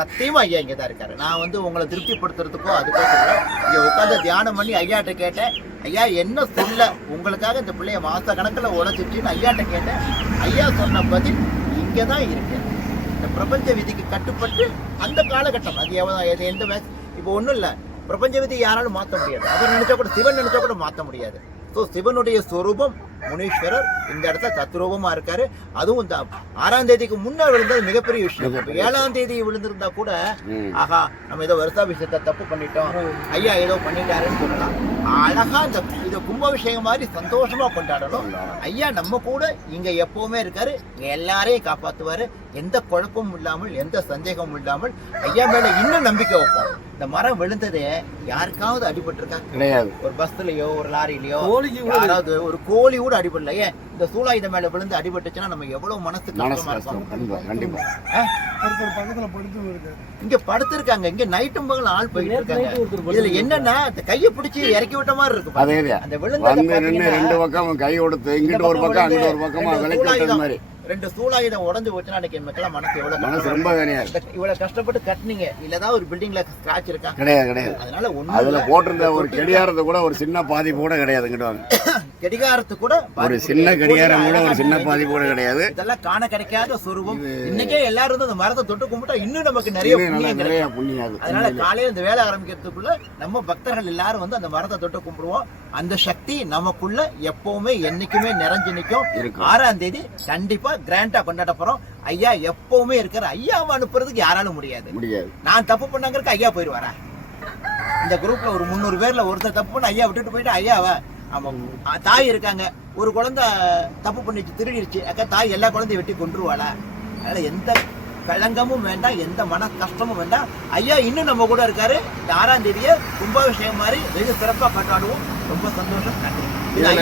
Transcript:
சத்தியமா ஐயா இங்கே தான் இருக்காரு. நான் வந்து உங்களை திருப்திப்படுத்துறதுக்கோ அதுக்கோ சொல்ல இங்கே உட்காந்து தியானம் பண்ணி ஐயாட்ட கேட்டேன். ஐயா என்ன சொல்ல? உங்களுக்காக இந்த பிள்ளைய மாச கணக்கில் உழைச்சிட்டுன்னு ஐயாட்ட கேட்டேன். ஐயா சொன்ன பதில் இங்கே தான் இருக்கு. இந்த பிரபஞ்ச விதிக்கு கட்டுப்பட்டு அந்த காலகட்டம். அது எவ்வளோ எது எந்த இப்போ ஒன்றும் இல்லை. பிரபஞ்ச விதி யாராலும் மாற்ற முடியாது. அவர் நினைச்சா கூட சிவன் நினைச்சா கூட மாற்ற முடியாது. ஸோ சிவனுடைய ஸ்வரூபம் முனீஸ்வரர் இந்த இடத்துல தத்ரூபமா இருக்காரு. அதுவும் இந்த ஆறாம் தேதிக்கு முன்னே விழுந்தது மிகப்பெரிய விஷயம். ஏழாம் தேதி விழுந்திருந்தா கூட. ஆஹா நம்ம ஏதோ வருஷாபிஷேகத்தை தப்பு பண்ணிட்டோம். ஐயா ஏதோ பண்ணிட்டாருன்னு சொல்லலாம். அழகா இந்த இதை கும்பாபிஷேகம் மாதிரி சந்தோஷமா கொண்டாடணும். ஐயா நம்ம கூட இங்க எப்பவுமே இருக்காரு. எல்லாரையும் காப்பாத்துவாரு. எந்த குழப்பமும் இல்லாமல் எந்த சந்தேகமும் இல்லாமல் ஐயா மேல இன்னும் நம்பிக்கை வைப்போம் இந்த மரம் விழுந்ததே யாருக்காவது அடிபட்டிருக்கா? கிடையாது. ஒரு பஸ்லயோ ஒரு லாரிலயோ கோழிக்கு யாராவது ஒரு கோழி கூட அடிபடல. ஏன்? இந்த சூழாயுதம் மேல விழுந்து அடிபட்டுச்சுன்னா நம்ம எவ்வளவு மனசு மனசு கஷ்டமா. இருக்கும் கண்டிப்பா? ஒருத்தர் பக்கத்துல படுத்து இங்க படுத்திருக்காங்க. இங்க நைட்டும் பகல் ஆள் போயிட்டு இருக்காங்க. இதுல என்னன்னா அந்த கையை பிடிச்சி இறக்கி விட்ட மாதிரி இருக்கு பாருங்க. அதேதான் அந்த பாத்தீங்கன்னா, ரெண்டு பக்கம் கை கொடுத்து இங்கிட்டு ஒரு பக்கம் அங்கிட்டு ஒரு பக்கமா சூழாயுதம், மாதிரி. ரெண்டு சூழாயுதம் உடஞ்சு போச்சுன்னா அன்னைக்கு நமக்கெல்லாம் மனசு எவ்வளவு மனசு ரொம்ப வேணையா இவ்வளவு கஷ்டப்பட்டு கட்டினீங்க. இல்லதான் ஒரு பில்டிங்ல ஸ்கிராச் இருக்கா? கிடையாது கிடையாது. அதனால ஒண்ணு அதுல போட்டிருந்த ஒரு கடியாரத்தை கூட ஒரு சின்ன பாதிப்பு கூட கிடையாது இங்கிட்டு வாங்க. கடிகாரத்து கூட ஒரு சின்ன கிடையாது. கடியாரம் கூட ஒரு சின்ன பாதிப்பு கூட கிடையாது. இதெல்லாம் காண கிடைக்காத சொரூபம். இன்னைக்கே எல்லாரும் அந்த மரத்தை தொட்டு கும்பிட்டா இன்னும் நமக்கு நிறைய நிறைய. புண்ணியம் அது அதனால காலையில இந்த வேலை ஆரம்பிக்கிறதுக்குள்ள நம்ம பக்தர்கள் எல்லாரும் வந்து அந்த மரத்தை தொட்டு கும்பிடுவோம். அந்த சக்தி நமக்குள்ள எப்பவுமே என்னைக்குமே நிறைஞ்சு நிற்கும். ஆறாம் தேதி கண்டிப்பா கிராண்டா கொண்டாட போறோம். ஐயா எப்பவுமே இருக்கிற ஐயாவை அனுப்புறதுக்கு யாராலும் முடியாது. முடியாது. நான் தப்பு பண்ணாங்கிறதுக்கு ஐயா போயிடுவாரா இந்த குரூப்ல ஒரு முந்நூறு பேர்ல ஒருத்தர் தப்பு பண்ண ஐயா விட்டுட்டு போயிட்டு ஐயாவா ஆமா. ஆ, தாய் இருக்காங்க. ஒரு குழந்தை தப்பு பண்ணிச்சு திருடிடுச்சு அக்கா தாய் எல்லா குழந்தையும் வெட்டி கொன்றுவாளா? அதனால எந்த களங்கமும் வேண்டாம் எந்த மன கஷ்டமும் வேண்டாம். ஐயா இன்னும் நம்ம கூட இருக்காரு. இந்த ஆறாம் தேதியை கும்பாபிஷேகம் மாதிரி வெகு சிறப்பா கொண்டாடுவோம். ரொம்ப சந்தோஷம். நன்றி.